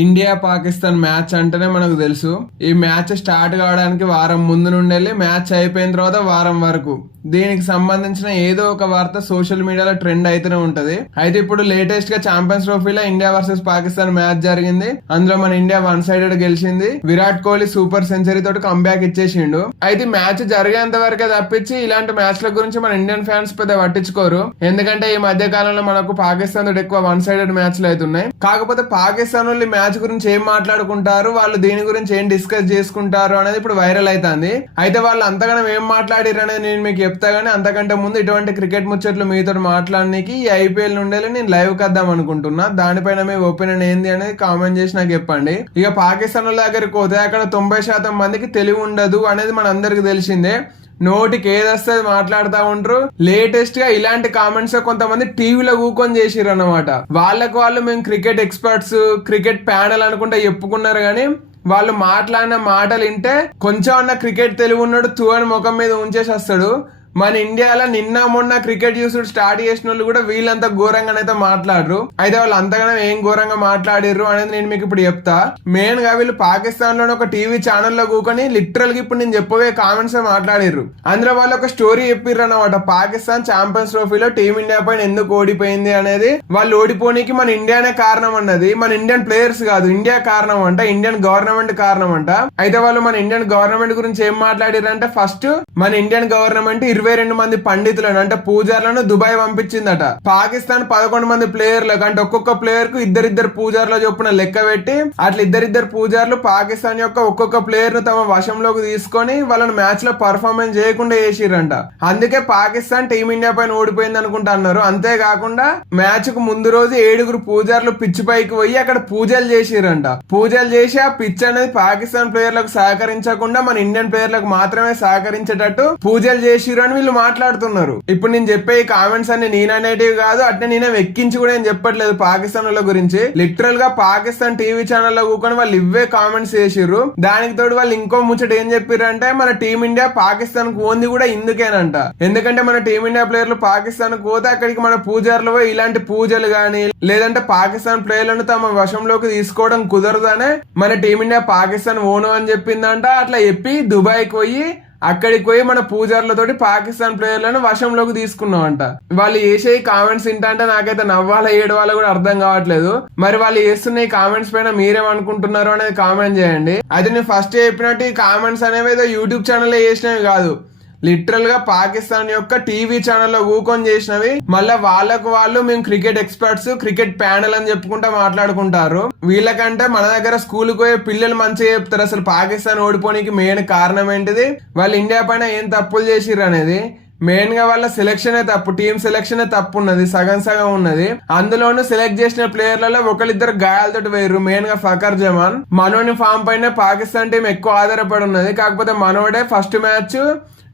India Pakistan match అంటేనే మనకు తెలుసు. ఈ మ్యాచ్ స్టార్ట్ కావడానికి వారం ముందు నుండి మ్యాచ్ అయిపోయిన తర్వాత వారం వరకు. దీనికి సంబంధించిన ఏదో ఒక వార్త సోషల్ మీడియాలో ట్రెండ్ అయితేనే ఉంటది. అయితే ఇప్పుడు లేటెస్ట్గా ఛాంపియన్స్ ట్రోఫీలో ఇండియా వర్సెస్ పాకిస్తాన్ మ్యాచ్ జరిగింది. అందులో మన ఇండియా వన్ సైడెడ్ గెలిచింది. విరాట్ కోహ్లీ సూపర్ సెంచరీ తోటి కంబ్యాక్ ఇచ్చేసిండు. అయితే మ్యాచ్ జరిగేంత వరకే తప్పించి ఇలాంటి మ్యాచ్ల గురించి మన ఇండియన్ ఫ్యాన్స్ పెద్ద పట్టించుకోరు. ఎందుకంటే ఈ మధ్య కాలంలో మనకు పాకిస్తాన్ తోటి ఎక్కువ వన్ సైడెడ్ మ్యాచ్లు అవుతున్నాయి. కాకపోతే పాకిస్తాన్ వాళ్ళు మ్యాచ్ గురించి ఏం మాట్లాడుకుంటారు? వాళ్ళు దీని గురించి ఏం డిస్కస్ చేసుకుంటారు అనేది ఇప్పుడు వైరల్ అవుతుంది అయితే వాళ్ళు అంతగానం ఏం మాట్లాడారు అనేది నేను మీకు చెప్తా గానీ అంతకంటే ముందు ఇటువంటి క్రికెట్ ముచ్చట్లు మీతో మాట్లాడడానికి ఈ ఐపీఎల్ నుండే నేను లైవ్ కద్దాం అనుకుంటున్నా. దానిపైన మీ ఒపీనియన్ ఏంది అనేది కామెంట్ చేసి నాకు చెప్పండి. ఇక పాకిస్తాన్ వాళ్ళ దగ్గరికి పోతే అక్కడ తొంభై శాతం మందికి తెలివి ఉండదు అనేది మన అందరికి తెలిసిందే. నోటికి ఏదొస్తుంది మాట్లాడుతూ ఉంటారు లేటెస్ట్గా ఇలాంటి కామెంట్స్ కొంతమంది టీవీలో కూకొని చేసిర్రు అనమాట వాళ్ళకు వాళ్ళు మేము క్రికెట్ ఎక్స్పర్ట్స్ క్రికెట్ ప్యానల్ అనుకుంటా చెప్పుకున్నారు కానీ వాళ్ళు మాట్లాడిన మాటలు వింటే కొంచెం అన్న క్రికెట్ తెలివి ఉన్నాడు తువని ముఖం మీద ఉంచేసి వస్తాడు. మన ఇండియాలో నిన్న మొన్న క్రికెట్ చూసుడు స్టార్ట్ చేసిన వాళ్ళు కూడా వీళ్ళంతా ఘోరంగానైతే మాట్లాడరు. అయితే వాళ్ళు అంతగానో ఏం ఘోరంగా మాట్లాడిర్రు అనేది నేను మీకు ఇప్పుడు చెప్తా. మెయిన్గా వీళ్ళు పాకిస్తాన్లోని ఒక టీవీ ఛానల్లో కూకొని లిటరల్గా ఇప్పుడు నేను చెప్పబోయే కామెంట్స్ మాట్లాడిర్రు. అందులో వాళ్ళు ఒక స్టోరీ చెప్పిర్రు అనమాట పాకిస్తాన్ ఛాంపియన్స్ ట్రోఫీలో టీమిండియా పైన ఎందుకు ఓడిపోయింది అనేది. వాళ్ళు ఓడిపోనికి మన ఇండియానే కారణం అన్నది. మన ఇండియన్ ప్లేయర్స్ కాదు ఇండియా కారణం అంట ఇండియన్ గవర్నమెంట్ కారణం అంట. అయితే వాళ్ళు మన ఇండియన్ గవర్నమెంట్ గురించి ఏం మాట్లాడిర్రు అంటే ఫస్ట్ మన ఇండియన్ గవర్నమెంట్ ఇరవై రెండు మంది పండితులను అంటే పూజారులను దుబాయ్ పంపించిందట. పాకిస్తాన్ పదకొండు మంది ప్లేయర్లకు అంటే ఒక్కొక్క ప్లేయర్కు ఇద్దరిద్దరు పూజారుల చొప్పున లెక్క పెట్టి అట్లా ఇద్దరిద్దరు పూజారులు పాకిస్తాన్ యొక్క ఒక్కొక్క ప్లేయర్ను తమ వశంలోకి తీసుకొని వాళ్ళని మ్యాచ్లో పర్ఫార్మెన్స్ చేయకుండా చేసిరంట అందుకే పాకిస్తాన్ టీమిండియా పైన ఓడిపోయింది అనుకుంటా అన్నారు. అంతేకాకుండా మ్యాచ్కు ముందు రోజు ఏడుగురు పూజారులు పిచ్ పైకి పోయి అక్కడ పూజలు చేసిరంట పూజలు చేసి ఆ పిచ్ అనేది పాకిస్తాన్ ప్లేయర్లకు సహకరించకుండా మన ఇండియన్ ప్లేయర్లకు మాత్రమే సహకరించేటట్టు పూజలు చేసిరు అని వీళ్ళు మాట్లాడుతున్నారు. ఇప్పుడు నేను చెప్పే ఈ కామెంట్స్ అన్ని నేను అనేటివి కాదు అట్నే నేనే ఎక్కించి కూడా ఏం చెప్పట్లేదు పాకిస్తాన్ వాళ్ళ గురించి. లిటరల్గా పాకిస్తాన్ టీవీ ఛానల్లో కూకొని వాళ్ళు ఇవ్వే కామెంట్స్ చేసిర్రు. దానికి తోడు వాళ్ళు ఇంకో ముచ్చట ఏం చెప్పారు అంటే మన టీమిండియా పాకిస్తాన్కు ఓంది కూడా ఇందుకేనంట. ఎందుకంటే మన టీమిండియా ప్లేయర్లు పాకిస్తాన్కు పోతే అక్కడికి మన పూజారులు పోయి ఇలాంటి పూజలు గాని లేదంటే పాకిస్తాన్ ప్లేయర్లను తమ వశంలోకి తీసుకోవడం కుదరదనే మన టీమిండియా పాకిస్తాన్ ఓను అని చెప్పిందంట. అట్లా చెప్పి దుబాయ్కి పోయి అక్కడికి పోయి మన పూజారులతోటి పాకిస్తాన్ ప్లేయర్లను వశంలోకి తీసుకున్నాం అంట వాళ్ళు చేసే కామెంట్స్ ఏంటంటే నాకైతే నవ్వాల ఏడవాలో కూడా అర్థం కావట్లేదు. మరి వాళ్ళు చేస్తున్న ఈ కామెంట్స్ పైన మీరేమనుకుంటున్నారు అనేది కామెంట్ చేయండి. అయితే నేను ఫస్ట్ చెప్పినట్టు ఈ కామెంట్స్ అనేవి ఏదో యూట్యూబ్ ఛానల్ చేసినవి కాదు. లిటరల్గా పాకిస్తాన్ యొక్క టీవీ ఛానల్లో ఊకొని చేసినవి మళ్ళీ వాళ్ళకు వాళ్ళు మేము క్రికెట్ ఎక్స్పర్ట్స్ క్రికెట్ ప్యానల్ అని చెప్పుకుంటా మాట్లాడుకుంటారు. వీళ్ళకంటే మన దగ్గర స్కూల్ పోయే పిల్లలు మంచిగా చెప్తారు. అసలు పాకిస్తాన్ ఓడిపోనికి మెయిన్ కారణం ఏంటిది? వాళ్ళు ఇండియా పైన ఏం తప్పులు చేసిర్రు అనేది. మెయిన్గా వాళ్ళ సెలెక్షనే తప్పు టీం సెలెక్షన్ తప్పు ఉన్నది సగం సగం ఉన్నది. అందులోనూ సెలెక్ట్ చేసిన ప్లేయర్లలో ఒకరిద్దరు గాయాలతో వేయరు మెయిన్గా ఫకర్ జమాన్. మనోని ఫామ్ పైన పాకిస్తాన్ టీం ఎక్కువ ఆధారపడి ఉన్నది. కాకపోతే మనోడే ఫస్ట్ మ్యాచ్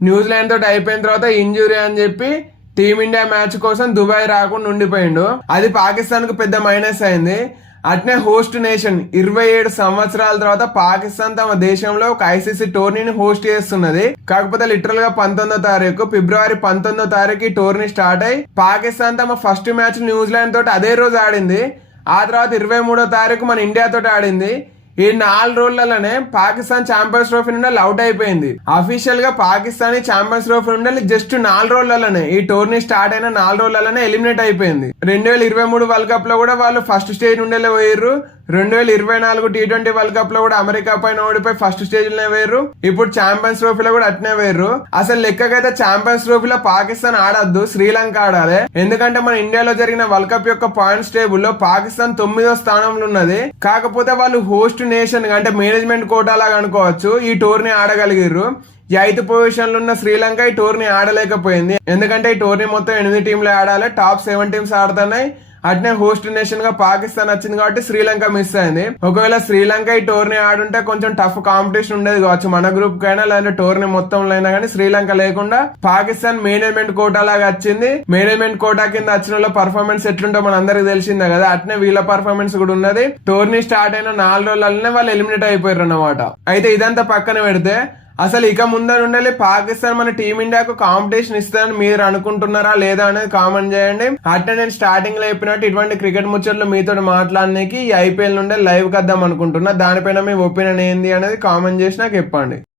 న్యూజిలాండ్ తోటి అయిపోయిన తర్వాత ఇంజురీ అని చెప్పి టీమిండియా మ్యాచ్ కోసం దుబాయ్ రాకుండా ఉండిపోయిండు. అది పాకిస్తాన్కు పెద్ద మైనస్ అయింది. అట్నే హోస్ట్ నేషన్ ఇరవై ఏడు సంవత్సరాల తర్వాత పాకిస్తాన్ తమ దేశంలో ఒక ఐసీసీ టోర్నీని హోస్ట్ చేస్తున్నది. కాకపోతే లిటరల్గా పంతొమ్మిదో తారీఖు ఫిబ్రవరి పంతొమ్మిదో తారీఖు ఈ టోర్నీ స్టార్ట్ అయ్యి పాకిస్తాన్ తమ ఫస్ట్ మ్యాచ్ న్యూజిలాండ్ తోటి అదే రోజు ఆడింది. ఆ తర్వాత ఇరవై మూడో తారీఖు మన ఇండియా తోటి ఆడింది. ఈ నాలుగు రోజులలోనే పాకిస్తాన్ ఛాంపియన్స్ ట్రోఫీ నుండి అవుట్ అయిపోయింది. అఫీషియల్గా పాకిస్తాన్ ఛాంపియన్స్ ట్రోఫీ నుండి జస్ట్ నాలుగు రోజులలోనే ఈ టోర్నీ స్టార్ట్ అయిన నాలుగు రోజులలోనే ఎలిమినేట్ అయిపోయింది. రెండు వేల ఇరవై మూడు వరల్డ్ కప్లో కూడా వాళ్ళు ఫస్ట్ స్టేజ్ నుండి పోయారు రెండు వేల ఇరవై నాలుగు టీ ట్వంటీ వరల్డ్ కప్లో కూడా అమెరికా పైన ఓడిపోయి ఫస్ట్ స్టేజ్లోనే వేరు ఇప్పుడు ఛాంపియన్స్ ట్రోఫీలో కూడా అట్నే వేరు అసలు లెక్కకైతే ఛాంపియన్స్ ట్రోఫీలో పాకిస్తాన్ ఆడద్దు శ్రీలంక ఆడాలి. ఎందుకంటే మన ఇండియాలో జరిగిన వరల్డ్ కప్ యొక్క పాయింట్స్ టేబుల్లో పాకిస్తాన్ తొమ్మిదో స్థానంలో ఉన్నది. కాకపోతే వాళ్ళు హోస్ట్ నేషన్ అంటే మేనేజ్మెంట్ కోటా లాగా అనుకోవచ్చు ఈ టోర్నీ ఆడగలిగారు ఎయిత్ పొజిషన్లో ఉన్న శ్రీలంక ఈ టోర్నీ ఆడలేకపోయింది. ఎందుకంటే ఈ టోర్నీ మొత్తం ఎనిమిది టీంలు ఆడాలి టాప్ సెవెన్ టీమ్స్ ఆడుతున్నాయి. అట్నే హోస్ట్ నేషన్గా పాకిస్తాన్ వచ్చింది కాబట్టి శ్రీలంక మిస్ అయింది. ఒకవేళ శ్రీలంక ఈ టోర్నీ ఆడుంటే కొంచెం టఫ్ కాంపిటీషన్ ఉండేది కావచ్చు. మన గ్రూప్ కైనా లేదంటే టోర్నీ మొత్తం అయినా కానీ శ్రీలంక లేకుండా పాకిస్తాన్ మేనేజ్మెంట్ కోటా లాగా వచ్చింది. మేనేజ్మెంట్ కోటా కింద వచ్చిన వాళ్ళ పర్ఫార్మెన్స్ ఎట్లుంటో మన అందరికి తెలిసిందే కదా. అట్నే వీళ్ళ పర్ఫార్మెన్స్ కూడా ఉన్నది. టోర్నీ స్టార్ట్ అయిన నాలుగు రోజులనే వాళ్ళు ఎలిమినేట్ అయిపోయారు అన్నమాట అయితే ఇదంతా పక్కన పెడితే అసలు ఇక ముందర ఉండాలి పాకిస్తాన్ మన టీమిండియాకు కాంపిటీషన్ ఇస్తుందని మీరు అనుకుంటున్నారా లేదా అనేది కామెంట్ చేయండి. అట్లా నేను స్టార్టింగ్లో చెప్పినట్టు ఇటువంటి క్రికెట్ ముచ్చట్లు మీతో మాట్లాడడానికి ఈ ఐపీఎల్ నుండే లైవ్ కద్దాం అనుకుంటున్నా. దానిపైన మీ ఒపీనియన్ ఏంది అనేది కామెంట్ చేసి నాకు చెప్పండి.